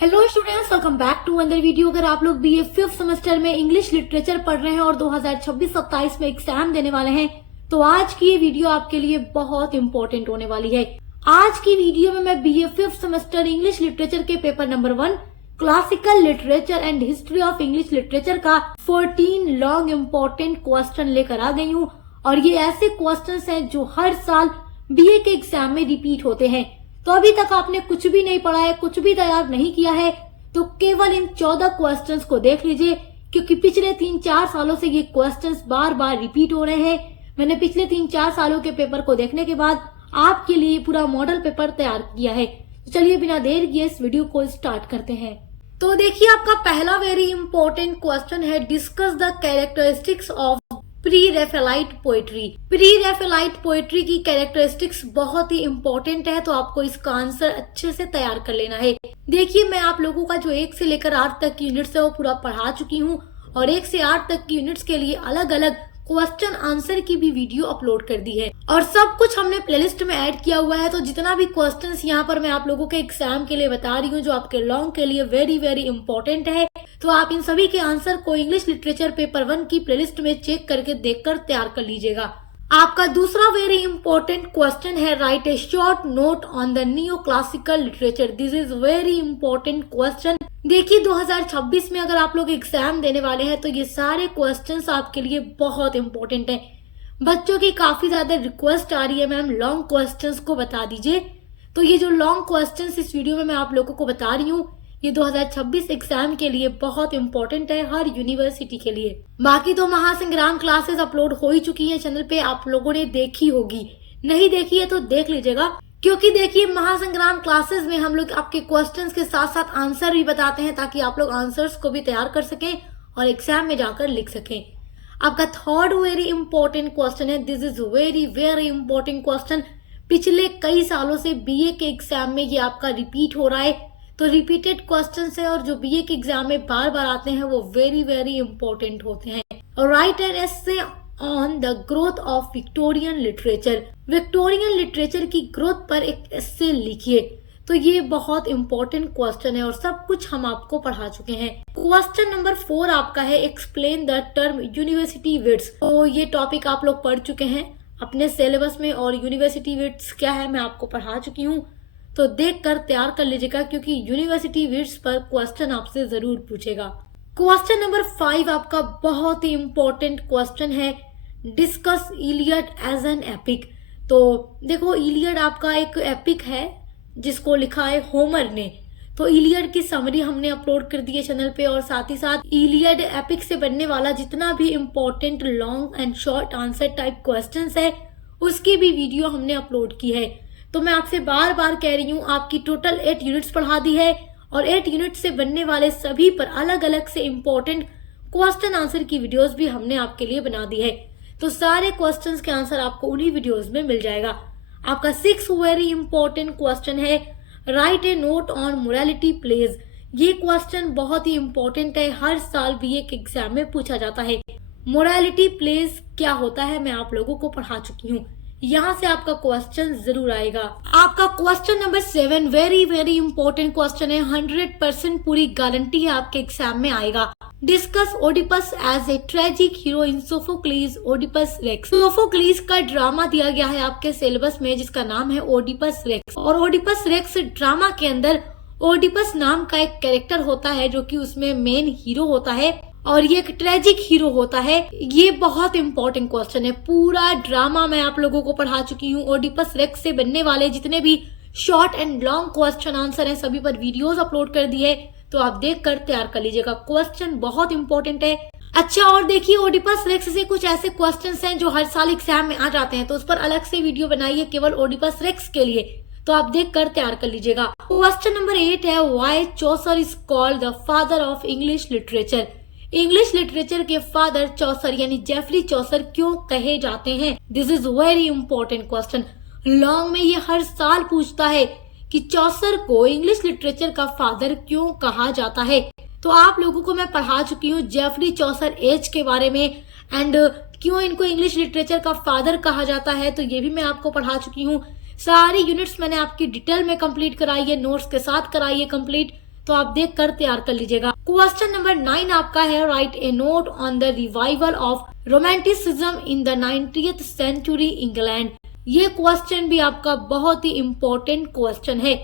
Hello students, welcome back to another video. अगर आप लोग बीए 5th सेमेस्टर में इंग्लिश लिटरेचर पढ़ रहे हैं और 2026-27 में एग्जाम देने वाले हैं तो आज की ये वीडियो आपके लिए बहुत इंपॉर्टेंट होने वाली है। आज की वीडियो में मैं BA 5th semester English literature के paper number 1 classical literature and history of English literature का 14 लॉन्ग इम्पोर्टेंट क्वेश्चन लेकर आ गई हूँ। और ये ऐसे क्वेश्चन हैं जो हर साल बीए के एग्जाम में रिपीट होते हैं। तो अभी तक आपने कुछ भी नहीं पढ़ा है, कुछ भी तैयार नहीं किया है, तो केवल इन 14 क्वेश्चंस को देख लीजिए, क्योंकि पिछले 3-4 सालों से ये क्वेश्चंस बार बार रिपीट हो रहे हैं। मैंने पिछले 3-4 सालों के पेपर को देखने के बाद आपके लिए पूरा मॉडल पेपर तैयार किया है। तो चलिए बिना देर किए इस वीडियो को स्टार्ट करते हैं। तो देखिए, आपका पहला वेरी इंपॉर्टेंट क्वेश्चन है, discuss the characteristics of pre Raphaelite poetry. Pre Raphaelite poetry की कैरेक्टरिस्टिक्स बहुत ही इंपॉर्टेंट है, तो आपको इसका आंसर अच्छे से तैयार कर लेना है। देखिए, मैं आप लोगों का जो 1 से लेकर 8 तक की यूनिट्स है वो पूरा पढ़ा चुकी हूँ और 1 से 8 तक की यूनिट्स के लिए अलग अलग क्वेश्चन आंसर की भी वीडियो अपलोड कर दी है और सब कुछ हमने प्लेलिस्ट में ऐड किया हुआ है। तो जितना भी क्वेश्चंस यहाँ पर मैं आप लोगों के एग्जाम के लिए बता रही हूँ, जो आपके लॉन्ग के लिए वेरी वेरी इंपॉर्टेंट है, तो आप इन सभी के आंसर को इंग्लिश लिटरेचर पेपर 1 की प्लेलिस्ट में चेक करके देखकर तैयार कर लीजिएगा। आपका दूसरा वेरी इंपॉर्टेंट क्वेश्चन है, write a short note on the new classical literature. This is very important question. देखिए, 2026 में अगर आप लोग एग्जाम देने वाले हैं तो ये सारे क्वेश्चंस आपके लिए बहुत इंपॉर्टेंट हैं। बच्चों की काफी ज्यादा रिक्वेस्ट आ रही है, मैम लॉन्ग क्वेश्चंस को बता दीजिए। तो ये जो लॉन्ग क्वेश्चंस इस वीडियो में मैं आप लोगों को बता रही हूँ, ये 2026 एग्जाम के लिए बहुत इंपॉर्टेंट है, हर यूनिवर्सिटी के लिए। बाकी तो महासंग्राम क्लासेस अपलोड हो ही चुकी है चैनल पे, आप लोगों ने देखी होगी। नहीं देखी है तो देख लीजिएगा, क्योंकि देखिए महासंग्राम क्लासेस में हम लोग आपके क्वेश्चंस के साथ साथ आंसर भी बताते हैं, ताकि आप लोग आंसर्स को भी तैयार कर सकें और एग्जाम में जाकर लिख सकें। आपका थर्ड वेरी इंपॉर्टेंट क्वेश्चन है, this is very very important question. पिछले कई सालों से बीए के एग्जाम में ये आपका रिपीट हो रहा है, तो रिपीटेड क्वेश्चंस है और जो बीए के एग्जाम में बार बार आते हैं वो वेरी वेरी इंपॉर्टेंट होते हैं। Right an essay on the growth of Victorian literature. Victorian literature की ग्रोथ पर एक एसे लिखिए। तो ये बहुत इंपॉर्टेंट क्वेश्चन है और सब कुछ हम आपको पढ़ा चुके हैं। क्वेश्चन नंबर 4 आपका है, एक्सप्लेन द टर्म यूनिवर्सिटी विड्स। तो ये टॉपिक आप लोग पढ़ चुके हैं अपने सिलेबस में, और यूनिवर्सिटी विड्स क्या है मैं आपको पढ़ा चुकी हूँ, तो देख कर तैयार कर लीजिएगा, क्योंकि यूनिवर्सिटी विड्स पर क्वेश्चन आपसे जरूर पूछेगा। क्वेश्चन नंबर 5 आपका बहुत ही इंपॉर्टेंट क्वेश्चन है, discuss Iliad as an epic. तो देखो, इलियड आपका एक एपिक है जिसको लिखा है होमर ने। तो इलियड की समरी हमने अपलोड कर दी है चैनल पे, और साथ ही साथ इलियड एपिक से बनने वाला जितना भी important long and short answer type questions है उसकी भी वीडियो हमने अपलोड की है। तो मैं आपसे बार बार कह रही हूँ, आपकी टोटल 8 यूनिट्स पढ़ा दी है और 8 यूनिट से बनने वाले सभी पर अलग अलग से इंपॉर्टेंट क्वेश्चन आंसर की वीडियोस भी हमने आपके लिए बना दी है। तो सारे क्वेश्चंस के आंसर आपको उन्हीं वीडियोस में मिल जाएगा। आपका 6 वेरी इंपॉर्टेंट क्वेश्चन है, write a note on morality plays. ये क्वेश्चन बहुत ही इंपॉर्टेंट है, हर साल बीए के एग्जाम में पूछा जाता है। मोरालिटी प्लेज क्या होता है मैं आप लोगों को पढ़ा चुकी हूँ, यहाँ से आपका क्वेश्चन जरूर आएगा। आपका question number 7 very very important question है, 100% पूरी गारंटी है आपके एग्जाम में आएगा। Discuss Oedipus as a tragic hero in Sophocles Oedipus Rex. Sophocles का ड्रामा दिया गया है आपके सिलेबस में जिसका नाम है ओडिपस रेक्स, और ओडिपस रेक्स ड्रामा के अंदर ओडिपस नाम का एक कैरेक्टर होता है जो कि उसमें मेन हीरो होता है और ये एक ट्रेजिक हीरो होता है। ये बहुत इंपॉर्टेंट क्वेश्चन है, पूरा ड्रामा मैं आप लोगों को पढ़ा चुकी हूँ। ओडिपस रेक्स से बनने वाले जितने भी short and long question answer है सभी पर वीडियोस अपलोड कर दिए, तो आप देख कर तैयार कर लीजिएगा। क्वेश्चन बहुत इंपॉर्टेंट है। अच्छा, और देखिए, ओडिपस रेक्स से कुछ ऐसे क्वेश्चंस हैं जो हर साल एग्जाम में आ जाते हैं, तो उस पर अलग से वीडियो बनाइए केवल ओडिपस रेक्स के लिए, तो आप देख कर तैयार कर लीजिएगा। क्वेश्चन नंबर 8 है, why Chaucer is called the father of English literature. English literature के फादर चौसर यानी जेफरी चौसर क्यों कहे जाते हैं? This is very important question. Long में ये हर साल पूछता है कि चौसर को इंग्लिश लिटरेचर का फादर क्यों कहा जाता है। तो आप लोगों को मैं पढ़ा चुकी हूँ जेफरी चौसर एज के बारे में, एंड क्यों इनको इंग्लिश लिटरेचर का फादर कहा जाता है, तो ये भी मैं आपको पढ़ा चुकी हूँ। सारी यूनिट्स मैंने आपकी डिटेल में कंप्लीट कराई है, नोट्स के साथ कराई है कंप्लीट। तो आप देख कर तैयार कर लीजिएगा। क्वेश्चन नंबर 9 आपका है, write a note on the revival of romanticism in the 90th century England. ये क्वेश्चन भी आपका बहुत ही इम्पोर्टेंट क्वेश्चन है,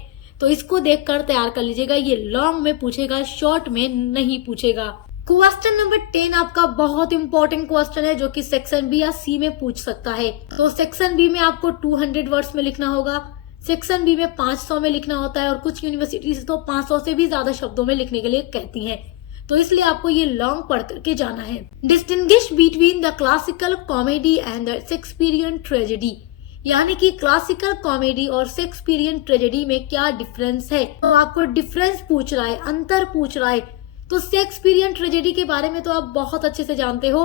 तो इसको देख कर तैयार कर लीजिएगा। ये लॉन्ग में पूछेगा, शॉर्ट में नहीं पूछेगा। क्वेश्चन नंबर 10 आपका बहुत इंपॉर्टेंट क्वेश्चन है, जो कि सेक्शन बी या सी में पूछ सकता है। तो सेक्शन बी में आपको 200 वर्ड्स में लिखना होगा, सेक्शन बी में 500 में लिखना होता है, और कुछ यूनिवर्सिटीज तो 500 से भी ज्यादा शब्दों में लिखने के लिए कहती हैं। तो इसलिए आपको ये लॉन्ग पढ़ करके जाना है। Distinguish between the classical comedy and the Shakespearean tragedy, यानी कि क्लासिकल कॉमेडी और शेक्सपियरियन ट्रेजेडी में क्या डिफरेंस है। तो आपको डिफरेंस पूछ रहा है, अंतर पूछ रहा है। तो शेक्सपियरियन ट्रेजेडी के बारे में तो आप बहुत अच्छे से जानते हो।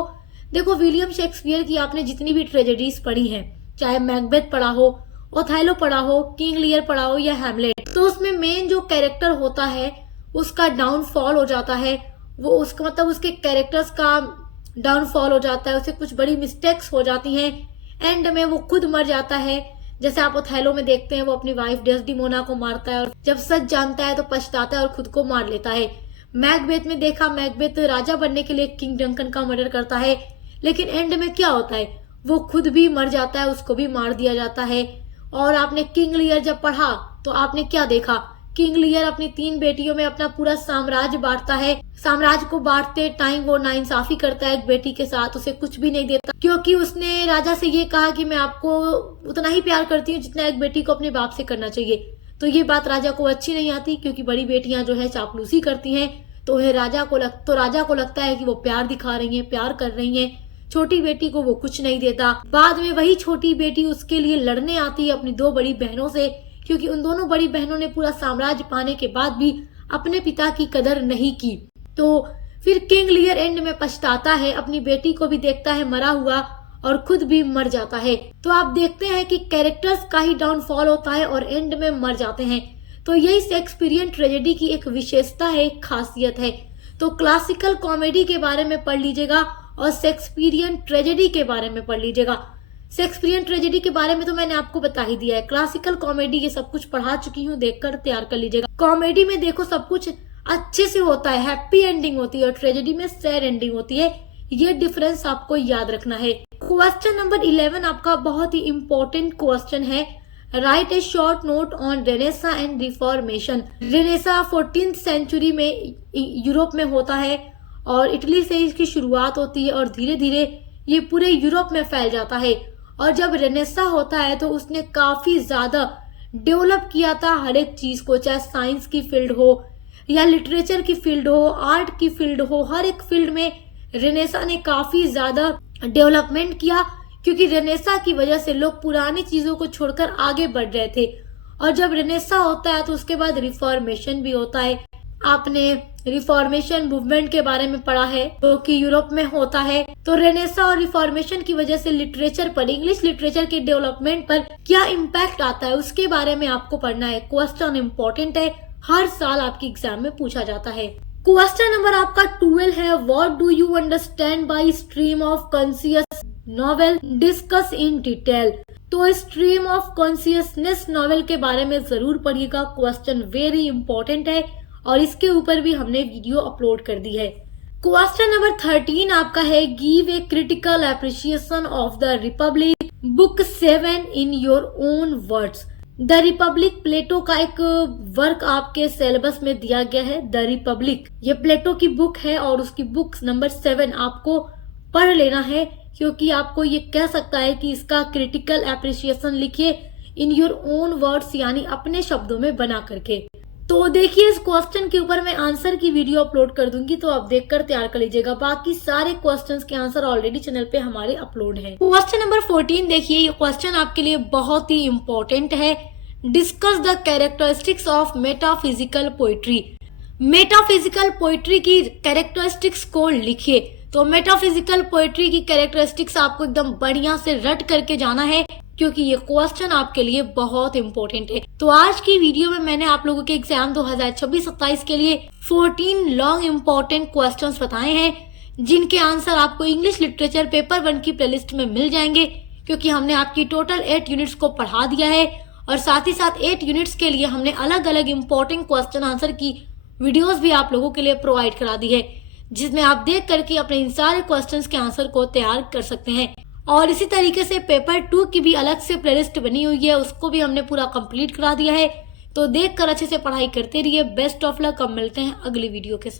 देखो, विलियम शेक्सपियर की आपने जितनी भी ट्रेजेडीज पढ़ी हैं, चाहे मैकबेथ पढ़ा हो, ओथेलो पढ़ा हो, किंग लियर पढ़ा हो या हैमलेट, तो उसमें मेन जो कैरेक्टर होता है उसका डाउनफॉल हो जाता है। वो उसका मतलब उसके कैरेक्टर्स का डाउनफॉल हो जाता है, उसे कुछ बड़ी मिस्टेक्स हो जाती हैं, एंड में वो खुद मर जाता है। जैसे आप ओथेलो में देखते हैं, वो अपनी वाइफ डेस्डिमोना को मारता है और जब सच जानता है तो पछताता है और खुद को मार लेता है। मैकबेथ में देखा, मैकबेथ राजा बनने के लिए किंग डंकन का मर्डर करता है, लेकिन एंड में क्या होता है, वो खुद भी मर जाता है, उसको भी मार दिया जाता है। और आपने किंग लियर जब पढ़ा तो आपने क्या देखा, किंग लियर अपनी 3 बेटियों में अपना पूरा साम्राज्य बांटता है। साम्राज्य को बांटते टाइम वो नाइंसाफी करता है एक बेटी के साथ, उसे कुछ भी नहीं देता, क्योंकि उसने राजा से ये कहा कि मैं आपको उतना ही प्यार करती हूँ जितना एक बेटी को अपने बाप से करना चाहिए। तो ये बात राजा को अच्छी नहीं आती, क्योंकि बड़ी बेटियां जो है चापलूसी करती हैं, तो राजा को लगता है कि वो प्यार दिखा रही हैं, प्यार कर रही हैं। छोटी बेटी को वो कुछ नहीं देता। बाद में वही छोटी बेटी उसके लिए लड़ने आती है अपनी 2 बड़ी बहनों से, क्योंकि उन दोनों बड़ी बहनों ने पूरा साम्राज्य पाने के बाद भी अपने पिता की कदर नहीं की। तो फिर किंग लियर एंड में पछताता है, अपनी बेटी को भी देखता है मरा हुआ और खुद भी मर जाता है। तो आप देखते हैं कि कैरेक्टर्स का ही डाउनफॉल होता है और एंड में मर जाते हैं। तो यही शेक्सपियरियन ट्रेजेडी की एक विशेषता है, एक खासियत है। तो क्लासिकल कॉमेडी के बारे में पढ़ लीजिएगा और शेक्सपियरियन ट्रेजेडी के बारे में पढ़ लीजिएगा। शेक्सपियरियन ट्रेजेडी के बारे में तो मैंने आपको बता ही दिया है, क्लासिकल कॉमेडी ये सब कुछ पढ़ा चुकी हूँ, देखकर तैयार कर लीजिएगा। कॉमेडी में देखो सब कुछ अच्छे से होता है, हैप्पी एंडिंग होती है, और ट्रेजेडी में सैड एंडिंग होती है। ये डिफरेंस आपको याद रखना है। क्वेश्चन नंबर 11 आपका बहुत ही इंपॉर्टेंट क्वेश्चन है, write a short note on renaissance and reformation. Renaissance 14th century में यूरोप में होता है और इटली से इसकी शुरुआत होती है और धीरे धीरे ये पूरे यूरोप में फैल जाता है। और जब रेनेसा होता है तो उसने काफी ज्यादा डेवलप किया था हर एक चीज को, चाहे साइंस की फील्ड हो या लिटरेचर की फील्ड हो, आर्ट की फील्ड हो, हर एक फील्ड में रेनेसा ने काफी ज्यादा डेवलपमेंट किया, क्योंकि रेनेसा की वजह से लोग पुरानी चीजों को छोड़कर आगे बढ़ रहे थे। और जब रेनेसा होता है तो उसके बाद रिफॉर्मेशन भी होता है। आपने रिफॉर्मेशन मूवमेंट के बारे में पढ़ा है, जो कि यूरोप में होता है। तो रेनेसा और रिफॉर्मेशन की वजह से लिटरेचर पर, इंग्लिश लिटरेचर के डेवलपमेंट पर क्या इम्पैक्ट आता है, उसके बारे में आपको पढ़ना है। क्वेश्चन इंपॉर्टेंट है, हर साल आपके एग्जाम में पूछा जाता है। क्वेश्चन नंबर आपका 12 है, what do you understand by stream of conscious novel, discuss in detail. तो स्ट्रीम ऑफ कॉन्शियसनेस नॉवेल के बारे में जरूर पढ़िएगा, क्वेश्चन वेरी इंपॉर्टेंट है और इसके ऊपर भी हमने वीडियो अपलोड कर दी है। क्वेश्चन नंबर 13 आपका है, give a critical appreciation of the Republic book 7 in your own words. The Republic Plato का एक वर्क आपके सिलेबस में दिया गया है, द रिपब्लिक। ये प्लेटो की बुक है और उसकी बुक नंबर 7 आपको पढ़ लेना है, क्योंकि आपको ये कह सकता है कि इसका क्रिटिकल एप्रिसिएशन लिखिए इन योर ओन वर्ड्स, यानी अपने शब्दों में बना करके। तो देखिए, इस क्वेश्चन के ऊपर मैं आंसर की वीडियो अपलोड कर दूंगी, तो आप देखकर तैयार कर लीजिएगा। बाकी सारे क्वेश्चंस के आंसर ऑलरेडी चैनल पे हमारे अपलोड है। क्वेश्चन नंबर 14 देखिए, ये क्वेश्चन आपके लिए बहुत ही इम्पोर्टेंट है। Discuss the characteristics of metaphysical poetry. Metaphysical poetry की कैरेक्टरिस्टिक्स को लिखिए। तो मेटाफिजिकल पोइट्री की कैरेक्टरिस्टिक्स आपको एकदम बढ़िया से रट करके जाना है, क्योंकि ये क्वेश्चन आपके लिए बहुत इंपॉर्टेंट है। तो आज की वीडियो में मैंने आप लोगों के एग्जाम 2026-27 के लिए 14 लॉन्ग इंपॉर्टेंट क्वेश्चंस बताए हैं, जिनके आंसर आपको इंग्लिश लिटरेचर पेपर 1 की प्लेलिस्ट में मिल जाएंगे, क्योंकि हमने आपकी टोटल 8 यूनिट्स को पढ़ा दिया है और साथ ही साथ 8 यूनिट्स के लिए हमने अलग अलग इंपॉर्टेंट क्वेश्चन आंसर की वीडियोस भी आप लोगों के लिए प्रोवाइड करा दी है, जिसमें आप देख करके अपने इन सारे क्वेश्चंस के आंसर को तैयार कर सकते हैं। और इसी तरीके से पेपर 2 की भी अलग से प्लेलिस्ट बनी हुई है, उसको भी हमने पूरा कंप्लीट करा दिया है। तो देख कर अच्छे से पढ़ाई करते रहिए। Best of luck. अब मिलते हैं अगली वीडियो के साथ।